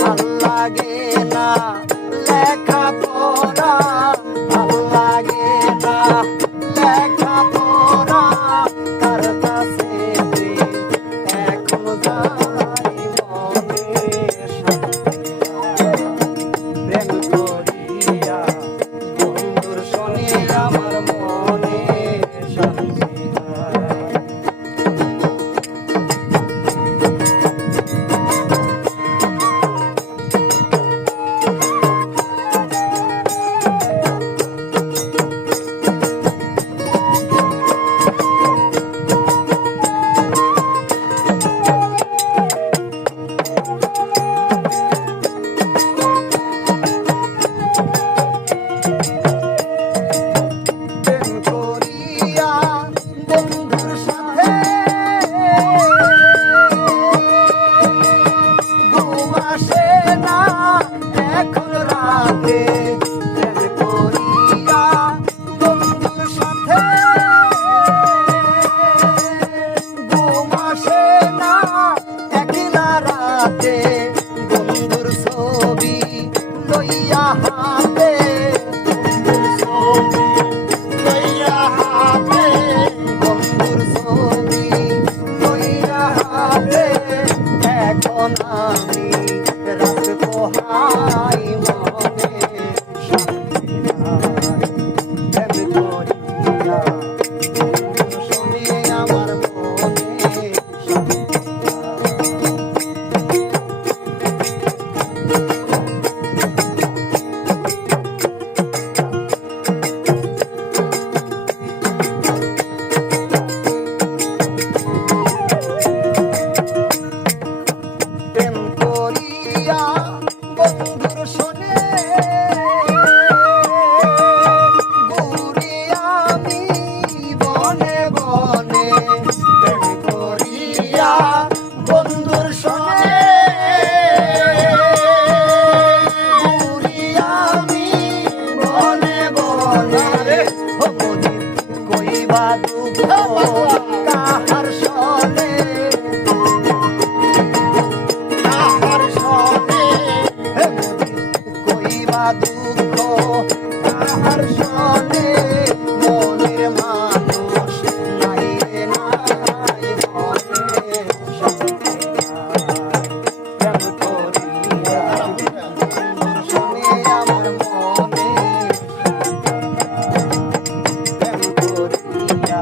ভাল লাগে না লেখা পড়া, ভাল লাগে না লেখা পড়া, কার কাছে এখন যাই মনে প্রেম করিয়া বন্ধুর শোনে আমার মনে শান্তি এখন রাতে প্রেম করিয়া বন্ধুর সাথে ঘুম আসে না একলা রাতে বন্ধুর ছবি লইয়া হাতে, বন্ধুর ছবি লইয়া হাতে এখন আমি রাখবো হাই মনে শান্তি নাই প্রেম করিয়া শুনে আমার মনে শান্তি প্রেম করিয়া বন্ধুর শোনে ঘুরি আমি বনে বনে, প্রেম করিয়া বন্ধুর শোনে ঘুরি আমি বনে বনে, কইবা দুঃখ কাহার শোনে, কইবা দুঃখ কাহার শোনে, মনের মানুষ নাই রে নাই মনে শান্তি নাই প্রেম করিয়া শোনে আমার মনে প্রেম করিয়া